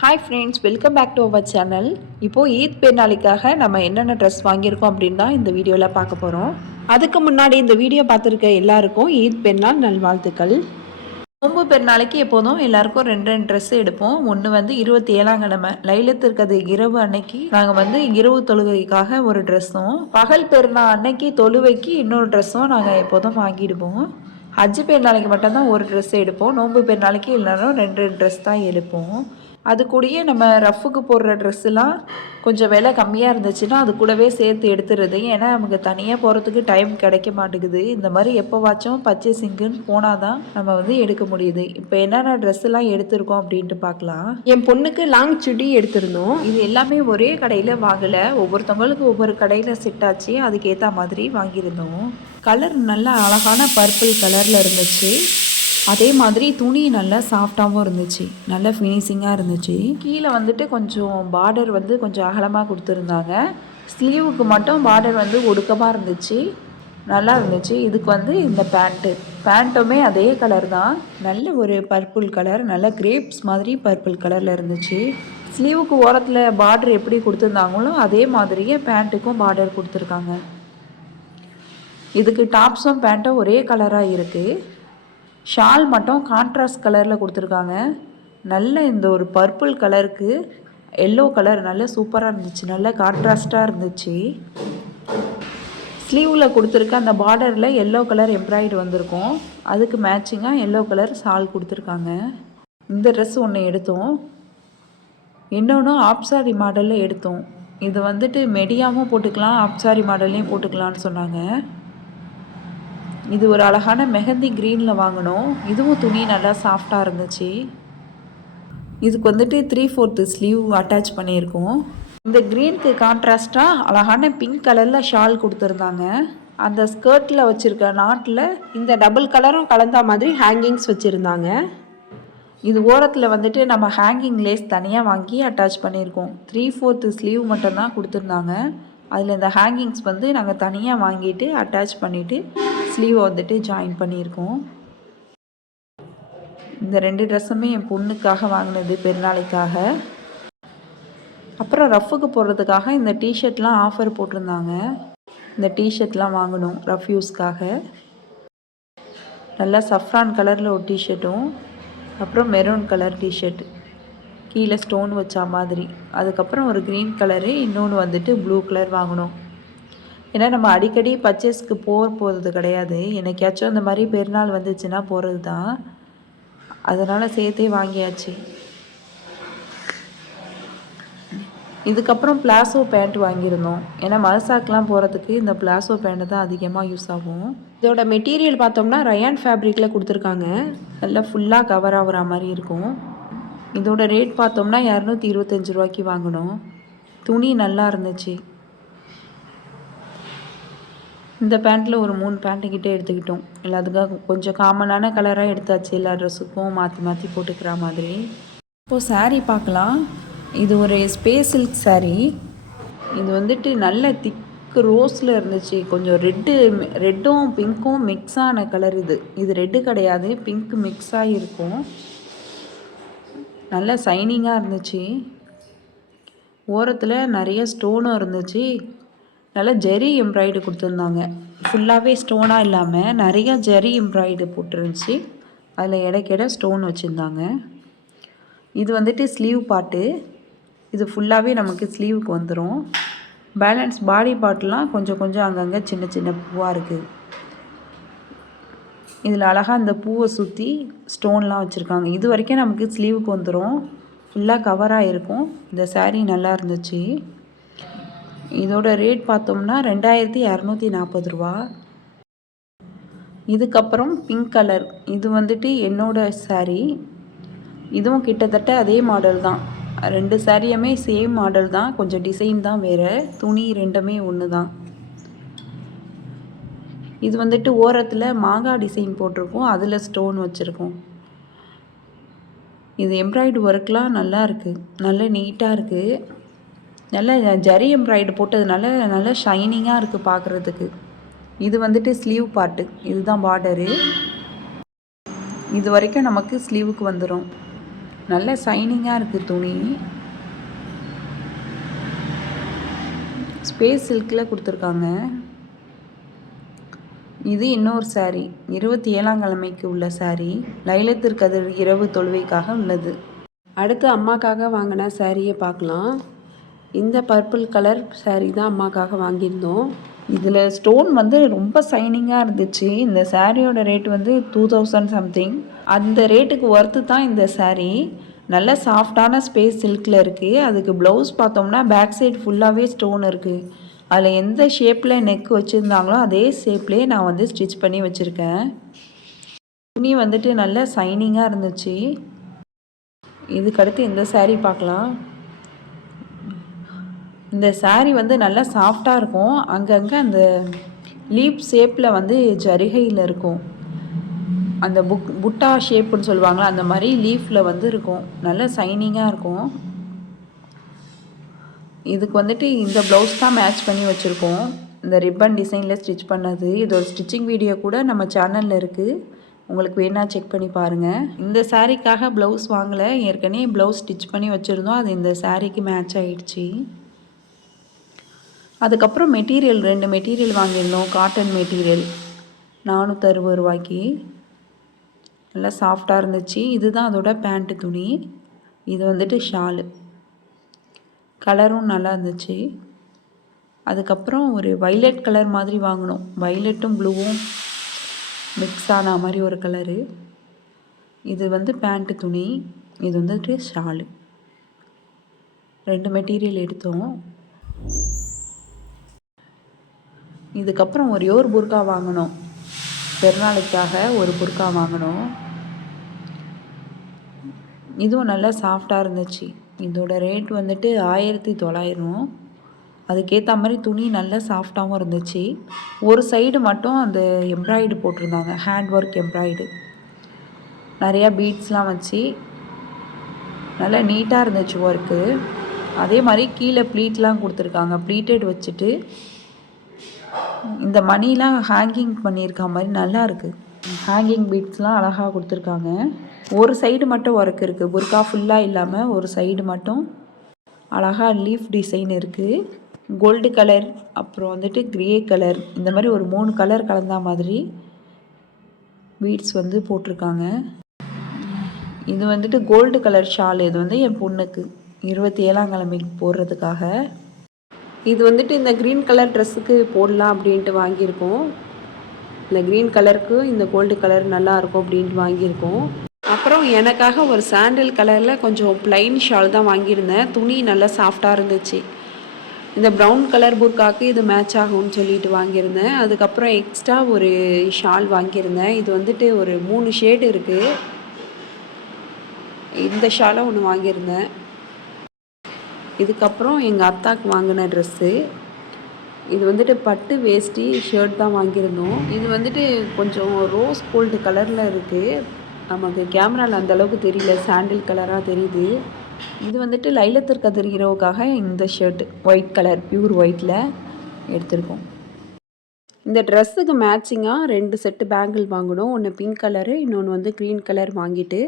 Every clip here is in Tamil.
Hi friends, welcome back to our channel. இப்போது ஈத் பெருநாளைக்காக நம்ம என்னென்ன ட்ரெஸ் வாங்கியிருக்கோம் அப்படின்னு தான் இந்த வீடியோவில் பார்க்க போகிறோம். அதுக்கு முன்னாடி இந்த வீடியோ பார்த்துருக்க எல்லாருக்கும் ஈத் பெருநாள் நல்வாழ்த்துக்கள். நோன்பு பெருநாளைக்கு எப்போதும் எல்லாருக்கும் ரெண்டு ட்ரெஸ் எடுப்போம். ஒன்று வந்து 27ஆம் கிழமை லைலத்து இருக்கிறது இரவு அன்னைக்கு நாங்கள் இரவு தொழுகைக்காக ஒரு ட்ரெஸ்ஸும், பகல் பெருநாள் அன்னைக்கு தொழுவைக்கு இன்னொரு ட்ரெஸ்ஸும் நாங்கள் எப்போதும் வாங்கிடுவோம். ஹஜ்ஜு பெருநாளைக்கு மட்டும்தான் ஒரு ட்ரெஸ் எடுப்போம். நோன்பு பெருநாளைக்கு எல்லாரும் ரெண்டு ட்ரெஸ் தான் எடுப்போம். அது கூடயே நம்ம ரஃப்புக்கு போடுற ட்ரெஸ்ஸெலாம் கொஞ்சம் விலை கம்மியாக இருந்துச்சுன்னா அது கூடவே சேர்த்து எடுத்துடுறது. ஏன்னா நமக்கு தனியாக போகிறதுக்கு டைம் கிடைக்க மாட்டேங்குது. இந்த மாதிரி எப்போவாச்சும் பர்ச்சேசிங்குன்னு போனால் தான் நம்ம எடுக்க முடியுது. இப்போ என்னென்ன ட்ரெஸ்ஸெல்லாம் எடுத்திருக்கோம் அப்படின்ட்டு பார்க்கலாம். என் பொண்ணுக்கு லாங் சுடி எடுத்திருந்தோம். இது எல்லாமே ஒரே கடையில் வாங்கலை, ஒவ்வொருத்தவங்களுக்கு ஒவ்வொரு கடையில் செட் ஆச்சு. அதுக்கேற்ற மாதிரி வாங்கியிருந்தோம். கலர் நல்லா அழகான பர்பிள் கலரில் இருந்துச்சு. அதே மாதிரி துணி நல்லா சாஃப்டாகவும் இருந்துச்சு, நல்ல ஃபினிஷிங்காக இருந்துச்சு. கீழே கொஞ்சம் பார்டர் கொஞ்சம் அகலமாக கொடுத்துருந்தாங்க. ஸ்லீவுக்கு மட்டும் பார்டர் ஒடுக்கமாக இருந்துச்சு, நல்லா இருந்துச்சு. இதுக்கு இந்த பேண்ட்டுமே அதே கலர் தான், நல்ல ஒரு பர்பிள் கலர், நல்ல கிரேப்ஸ் மாதிரி பர்பிள் கலரில் இருந்துச்சு. ஸ்லீவுக்கு ஓரத்தில் பார்டர் எப்படி கொடுத்துருந்தாங்களோ அதே மாதிரியே பேண்ட்டுக்கும் பார்டர் கொடுத்துருக்காங்க. இதுக்கு டாப்ஸும் பேண்ட்டும் ஒரே கலராக இருக்குது. ஷால் மட்டும் கான்ட்ராஸ்ட் கலரில் கொடுத்துருக்காங்க. நல்ல இந்த ஒரு பர்பிள் கலருக்கு எல்லோ கலர் நல்ல சூப்பராக இருந்துச்சு, நல்ல கான்ட்ராஸ்டாக இருந்துச்சு. ஸ்லீவில் கொடுத்துருக்க அந்த பார்டரில் எல்லோ கலர் எம்ப்ராய்டு வந்திருக்கும். அதுக்கு மேட்சிங்காக எல்லோ கலர் ஷால் கொடுத்துருக்காங்க. இந்த ட்ரெஸ் ஒன்று எடுத்தோம். இன்னொன்று ஆப்சாரி மாடலில் எடுத்தோம். இது மெடியாவும் போட்டுக்கலாம், ஆப்சாரி மாடல்லையும் போட்டுக்கலான்னு சொன்னாங்க. இது ஒரு அழகான மெஹந்தி க்ரீனில் வாங்கினோம். இதுவும் துணி நல்லா சாஃப்டாக இருந்துச்சு. இதுக்கு 3/4 ஸ்லீவ் அட்டாச் பண்ணியிருக்கோம். இந்த க்ரீனுக்கு கான்ட்ராஸ்டாக அழகான பிங்க் கலரில் ஷால் கொடுத்துருந்தாங்க. அந்த ஸ்கர்ட்டில் வச்சுருக்க நாட்டில் இந்த டபுள் கலரும் கலந்த மாதிரி ஹேங்கிங்ஸ் வச்சுருந்தாங்க. இது ஓரத்தில் நம்ம ஹேங்கிங் லேஸ் தனியாக வாங்கி அட்டாச் பண்ணியிருக்கோம். 3/4 ஸ்லீவ் மட்டும்தான் கொடுத்துருந்தாங்க. அதில் இந்த ஹேங்கிங்ஸ் நாங்கள் தனியாக வாங்கிட்டு அட்டாச் பண்ணிவிட்டு ஸ்லீவை ஜாயின் பண்ணியிருக்கோம். இந்த 2 ட்ரெஸ்ஸுமே என் பொண்ணுக்காக வாங்கினது பெருநாளைக்காக. அப்புறம் ரஃப்புக்கு போடுறதுக்காக இந்த டிஷர்ட்லாம் ஆஃபர் போட்டிருந்தாங்க. இந்த டிஷர்ட்லாம் வாங்கினோம் ரஃப் யூஸ்க்காக. நல்லா சஃப்ரான் கலரில் ஒரு டிஷர்ட்டும், அப்புறம் மெரூன் கலர் டிஷர்ட், கீழே ஸ்டோன் வச்சா மாதிரி. அதுக்கப்புறம் ஒரு க்ரீன் கலரு, இன்னொன்று ப்ளூ கலர் வாங்கினோம். ஏன்னா நம்ம அடிக்கடி பர்ச்சேஸ்க்கு போகிறது கிடையாது, என்னைக்காச்சும் அந்த மாதிரி பெருநாள் வந்துச்சுன்னா போகிறது தான். அதனால் சேர்த்தே வாங்கியாச்சு. இதுக்கப்புறம் பிளாசோ பேண்ட் வாங்கியிருந்தோம். ஏன்னா மதசாக்கெலாம் போகிறதுக்கு இந்த பிளாசோ பேண்ட்டு தான் அதிகமாக யூஸ் ஆகும். இதோட மெட்டீரியல் பார்த்தோம்னா ரயான் ஃபேப்ரிக்கில் கொடுத்துருக்காங்க. நல்லா ஃபுல்லாக கவர் ஆகிற மாதிரி இருக்கும். இதோட ரேட் பார்த்தோம்னா 225 ரூபாய்க்கு வாங்கினோம். துணி நல்லா இருந்துச்சு. இந்த பேண்ட்டில் ஒரு 3 பேண்ட்டுக்கிட்டே எடுத்துக்கிட்டோம். எல்லாத்துக்காக கொஞ்சம் காமனான கலராக எடுத்தாச்சு, எல்லா ட்ரெஸ்ஸுக்கும் மாற்றி மாற்றி போட்டுக்கிற மாதிரி. இப்போது சாரீ பார்க்கலாம். இது ஒரு ஸ்பேஸ் சில்க் சாரீ. இது நல்ல திக்கு ரோஸில் இருந்துச்சு. கொஞ்சம் ரெட்டும் பிங்க்கும் மிக்ஸான கலர். இது ரெட்டு கிடையாது, பிங்க் மிக்ஸாக இருக்கும். நல்ல சைனிங்காக இருந்துச்சு. ஓரத்தில் நிறைய ஸ்டோனும் இருந்துச்சு. நல்லா ஜெரி எம்ப்ராய்டு கொடுத்துருந்தாங்க. ஃபுல்லாகவே ஸ்டோனாக இல்லாமல் நிறையா ஜெரி எம்ப்ராய்டு போட்டுருந்துச்சு. அதில் இடைக்கிட ஸ்டோன் வச்சுருந்தாங்க. இது ஸ்லீவ் பாட்டு. இது ஃபுல்லாகவே நமக்கு ஸ்லீவுக்கு வந்துடும். பேலன்ஸ் பாடி பார்ட்லாம் கொஞ்சம் கொஞ்சம் அங்கங்கே சின்ன சின்ன பூவாக இருக்குது. இதில் அழகாக இந்த பூவை சுற்றி ஸ்டோன்லாம் வச்சுருக்காங்க. இது வரைக்கும் நமக்கு ஸ்லீவுக்கு வந்துடும், ஃபுல்லாக கவராக இருக்கும். இந்த சாரீ நல்லா இருந்துச்சு. இதோட ரேட் பார்த்தோம்னா 2240 ரூபா. இதுக்கப்புறம் பிங்க் கலர். இது என்னோட சாரீ. இதுவும் கிட்டத்தட்ட அதே மாடல் தான். 2 சாரியுமே சேம் மாடல் தான், கொஞ்சம் டிசைன் தான் வேறு, துணி ரெண்டுமே ஒன்று தான். இது ஓரத்தில் மாங்காய் டிசைன் போட்டிருக்கோம், அதில் ஸ்டோன் வச்சுருக்கோம். இது எம்ப்ராய்டு ஒர்க்லாம் நல்லா இருக்குது, நல்ல நீட்டாக இருக்குது. நல்ல ஜரி எம்ப்ராய்டு போட்டதுனால நல்லா ஷைனிங்காக இருக்குது பார்க்குறதுக்கு. இது ஸ்லீவ் பார்ட்டு, இதுதான் பார்டரு. இது வரைக்கும் நமக்கு ஸ்லீவுக்கு வந்துடும். நல்ல ஷைனிங்காக இருக்குது துணி. ஸ்பேஸ் சில்கில் கொடுத்துருக்காங்க. இது இன்னொரு சாரீ, 27ஆம் கிழமைக்கு உள்ள சாரீ. லைலத்துல் கதிர் இரவு தொழுவைக்காக உள்ளது. அடுத்து அம்மாக்காக வாங்கின சாரியை பார்க்கலாம். இந்த பர்பிள் கலர் சாரீ தான் அம்மாக்காக வாங்கியிருந்தோம். இதில் ஸ்டோன் வந்து ரொம்ப ஷைனிங்காக இருந்துச்சு. இந்த சாரியோட ரேட் வந்து 2000 சம்திங். அந்த ரேட்டுக்கு ஒர்த்து தான் இந்த சாரீ. நல்ல சாஃப்டான ஸ்பேஸ் சில்கில் இருக்குது. அதுக்கு ப்ளவுஸ் பார்த்தோம்னா பேக் சைடு ஃபுல்லாகவே ஸ்டோன் இருக்குது. அதில் எந்த ஷேப்பில் நெக் வச்சுருந்தாங்களோ அதே ஷேப்லேயே நான் வந்து ஸ்டிச் பண்ணி வச்சுருக்கேன். துணி வந்துட்டு நல்ல ஷைனிங்காக இருந்துச்சு. இதுக்கடுத்து இந்த சாரீ பார்க்கலாம். இந்த சாரீ வந்து நல்லா சாஃப்டாக இருக்கும். அங்கங்கே அந்த லீப் ஷேப்பில் வந்து ஜரிகையில் இருக்கும். அந்த புட்டா ஷேப்புன்னு சொல்லுவாங்களா, அந்த மாதிரி லீஃபில் வந்து இருக்கும். நல்ல ஷைனிங்காக இருக்கும். இதுக்கு வந்துட்டு இந்த ப்ளவுஸ் தான் மேட்ச் பண்ணி வச்சுருக்கோம். இந்த ரிப்பன் டிசைனில் ஸ்டிச் பண்ணது. இதோட ஸ்டிச்சிங் வீடியோ கூட நம்ம சேனலில் இருக்குது. உங்களுக்கு வேணா செக் பண்ணி பாருங்கள். இந்த சாரீக்காக ப்ளவுஸ் வாங்கலை, ஏற்கனவே ப்ளவுஸ் ஸ்டிச் பண்ணி வச்சுருந்தோம். அது இந்த சாரீக்கு மேட்ச் ஆகிடுச்சி. அதுக்கப்புறம் மெட்டீரியல் 2 மெட்டீரியல் வாங்கியிருந்தோம். காட்டன் மெட்டீரியல் 460 ரூபாய்க்கு. நல்லா சாஃப்டாக இருந்துச்சு. இதுதான் அதோட பேண்ட்டு துணி. இது வந்துட்டு ஷாலு. கலரும் நல்லா இருந்துச்சு. அதுக்கப்புறம் ஒரு வைலட் கலர் மாதிரி வாங்கினோம். வைலட்டும் ப்ளூவும் மிக்ஸ் ஆன மாதிரி ஒரு கலரு. இது வந்து பேண்ட்டு துணி. இது வந்துட்டு ஷாலு. 2 மெட்டீரியல் எடுத்தோம். இதுக்கப்புறம் ஒரே ஒரு புர்கா வாங்கினோம். பெருநாளைக்காக ஒரு புர்கா வாங்கினோம். இதுவும் நல்லா சாஃப்டாக இருந்துச்சு. இதோட ரேட் வந்துட்டு 1900. அதுக்கேற்ற மாதிரி துணி நல்லா சாஃப்டாகவும் இருந்துச்சு. ஒரு சைடு மட்டும் அந்த எம்ப்ராய்டு போட்டிருந்தாங்க, ஹேண்ட் ஒர்க் எம்ப்ராய்டு. நிறையா பீட்ஸ்லாம் வச்சு நல்லா நீட்டாக இருந்துச்சு ஒர்க்கு. அதே மாதிரி கீழே ப்ளீட்லாம் கொடுத்துருக்காங்க. ப்ளீட்டட் வச்சுட்டு இந்த மணிலாம் ஹேங்கிங் பண்ணியிருக்க மாதிரி நல்லா இருக்குது. ஹேங்கிங் பீட்ஸ்லாம் அழகாக கொடுத்துருக்காங்க. ஒரு சைடு மட்டும் ஒர்க் இருக்குது. புர்கா ஃபுல்லாக இல்லாமல் ஒரு சைடு மட்டும் அழகாக லீஃப் டிசைன் இருக்குது. கோல்டு கலர், அப்புறம் வந்துட்டு க்ரே கலர், இந்த மாதிரி ஒரு 3 கலர் கலந்த மாதிரி பீட்ஸ் வந்து போட்டிருக்காங்க. இது வந்துட்டு கோல்டு கலர் ஷால். இது வந்து என் பொண்ணுக்கு 27ஆம் கிழமைக்கு போடுறதுக்காக. இது வந்துட்டு இந்த க்ரீன் கலர் ட்ரெஸ்ஸுக்கு போடலாம் அப்படின்ட்டு வாங்கியிருக்கோம். இந்த க்ரீன் கலருக்கு இந்த கோல்டு கலர் நல்லாயிருக்கும் அப்படின்ட்டு வாங்கியிருக்கோம். அப்புறம் எனக்காக ஒரு சாண்டில் கலரில் கொஞ்சம் ப்ளைன் ஷால் தான் வாங்கியிருந்தேன். துணி நல்லா சாஃப்டாக இருந்துச்சு. இந்த ப்ரௌன் கலர் புர்காக்கு இது மேட்ச் ஆகும்னு சொல்லிட்டு வாங்கியிருந்தேன். அதுக்கப்புறம் எக்ஸ்ட்ரா ஒரு ஷால் வாங்கியிருந்தேன். இது வந்துட்டு ஒரு 3 ஷேடு இருக்குது. இந்த ஷாலை ஒன்று வாங்கியிருந்தேன். இதுக்கப்புறம் எங்கள் அத்தாக்கு வாங்கின ட்ரெஸ்ஸு. இது வந்துட்டு பட்டு வேஷ்டி ஷர்ட் தான் வாங்கியிருந்தோம். இது வந்துட்டு கொஞ்சம் ரோஸ் கோல்டு கலரில் இருக்குது. நமக்கு கேமராவில் அந்தளவுக்கு தெரியல, சாண்டில் கலராக தெரியுது. இது வந்துட்டு லைலத்துல் கதிர் இரவுக்காக இந்த ஷர்ட் ஒயிட் கலர், பியூர் ஒயிட்டில் எடுத்திருக்கோம். இந்த ட்ரெஸ்ஸுக்கு மேட்சிங்காக 2 செட்டு பேங்கிள் வாங்கணும். ஒன்று பிங்க் கலரு, இன்னொன்று வந்து க்ரீன் கலர் வாங்கிட்டு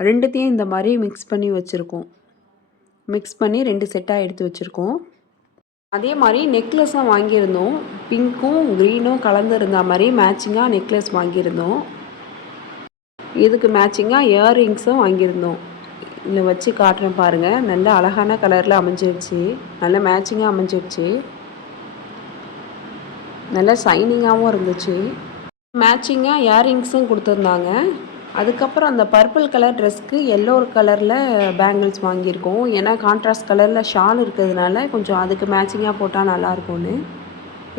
2த்தையும் இந்த மாதிரி மிக்ஸ் பண்ணி வச்சுருக்கோம். மிக்ஸ் பண்ணி 2 செட்டாக எடுத்து வச்சுருக்கோம். அதே மாதிரி நெக்லஸும் வாங்கியிருந்தோம். பிங்க்கும் க்ரீனும் கலந்துருந்த மாதிரி மேட்சிங்காக நெக்லஸ் வாங்கியிருந்தோம். இதுக்கு மேட்சிங்காக இயர்ரிங்ஸும் வாங்கியிருந்தோம். இதில் வச்சு காட்டுறேன் பாருங்கள். நல்ல அழகான கலரில் அமைஞ்சிருச்சு. நல்ல மேட்சிங்காக அமைஞ்சிருச்சு. நல்லா ஷைனிங்காகவும் இருந்துச்சு. மேட்சிங்காக இயர்ரிங்ஸும் கொடுத்துருந்தாங்க. அதுக்கப்புறம் அந்த பர்பிள் கலர் ட்ரெஸ்க்கு எல்லோ கலரில் பேங்கிள்ஸ் வாங்கியிருக்கோம். ஏன்னா கான்ட்ராஸ்ட் கலரில் ஷால் இருக்கிறதுனால கொஞ்சம் அதுக்கு மேட்சிங்காக போட்டால் நல்லாயிருக்கும்னு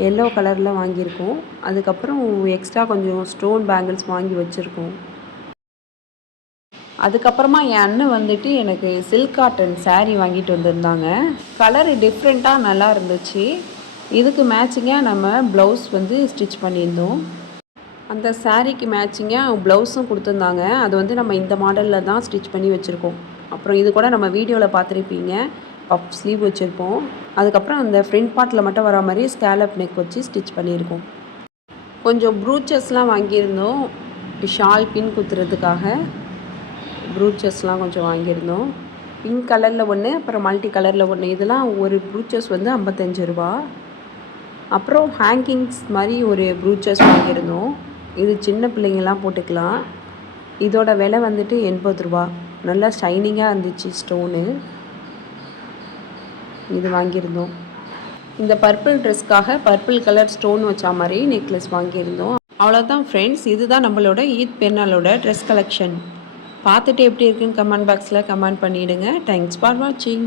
எல்லோ கலரில் வாங்கியிருக்கோம். அதுக்கப்புறம் எக்ஸ்ட்ரா கொஞ்சம் ஸ்டோன் பேங்கிள்ஸ் வாங்கி வச்சுருக்கோம். அதுக்கப்புறமா என் அண்ணன் வந்துட்டு எனக்கு சில்க் காட்டன் சாரீ வாங்கிட்டு வந்திருந்தாங்க. கலரு டிஃப்ரெண்ட்டாக நல்லா இருந்துச்சு. இதுக்கு மேட்சிங்காக நம்ம ப்ளவுஸ் வந்து ஸ்டிச் பண்ணியிருந்தோம். அந்த சாரீக்கு மேட்சிங்காக ப்ளவுஸும் கொடுத்துருந்தாங்க. அது வந்து நம்ம இந்த மாடலில் தான் ஸ்டிச் பண்ணி வச்சுருக்கோம். அப்புறம் இது கூட நம்ம வீடியோவில் பார்த்துருப்பீங்க, பஃப் ஸ்லீவ் வச்சுருப்போம். அதுக்கப்புறம் அந்த ஃப்ரண்ட் பார்ட்டில் மட்டும் வர மாதிரி ஸ்கேலப் நெக் வச்சு ஸ்டிச் பண்ணியிருக்கோம். கொஞ்சம் ப்ரூச்சஸ்லாம் வாங்கியிருந்தோம் ஷால் பின் குத்துறதுக்காக. ப்ரூச்சஸ்லாம் கொஞ்சம் வாங்கியிருந்தோம். பிங்க் கலரில் ஒன்று, அப்புறம் மல்டி கலரில் ஒன்று. இதெல்லாம் ஒரு ப்ரூச்சஸ் வந்து 55 ரூபா. அப்புறம் ஹேங்கிங்ஸ் மாதிரி ஒரு ப்ரூச்சஸ் வாங்கியிருந்தோம். இது சின்ன பிள்ளைங்கள்லாம் போட்டுக்கலாம். இதோட விலை வந்துட்டு 80 ரூபா. நல்லா ஷைனிங்காக இருந்துச்சு ஸ்டோனு. இது வாங்கியிருந்தோம். இந்த பர்பிள் ட்ரெஸ்க்காக பர்பிள் கலர் ஸ்டோன் வச்ச மாதிரி நெக்லஸ் வாங்கியிருந்தோம். அவ்வளோதான் ஃப்ரெண்ட்ஸ், இதுதான் நம்மளோட ஈத் பெருநாளோட ட்ரெஸ் கலெக்ஷன். பார்த்துட்டு எப்படி இருக்குன்னு கமெண்ட் பாக்ஸில் கமெண்ட் பண்ணிவிடுங்க. தேங்க்ஸ் ஃபார் வாட்சிங்.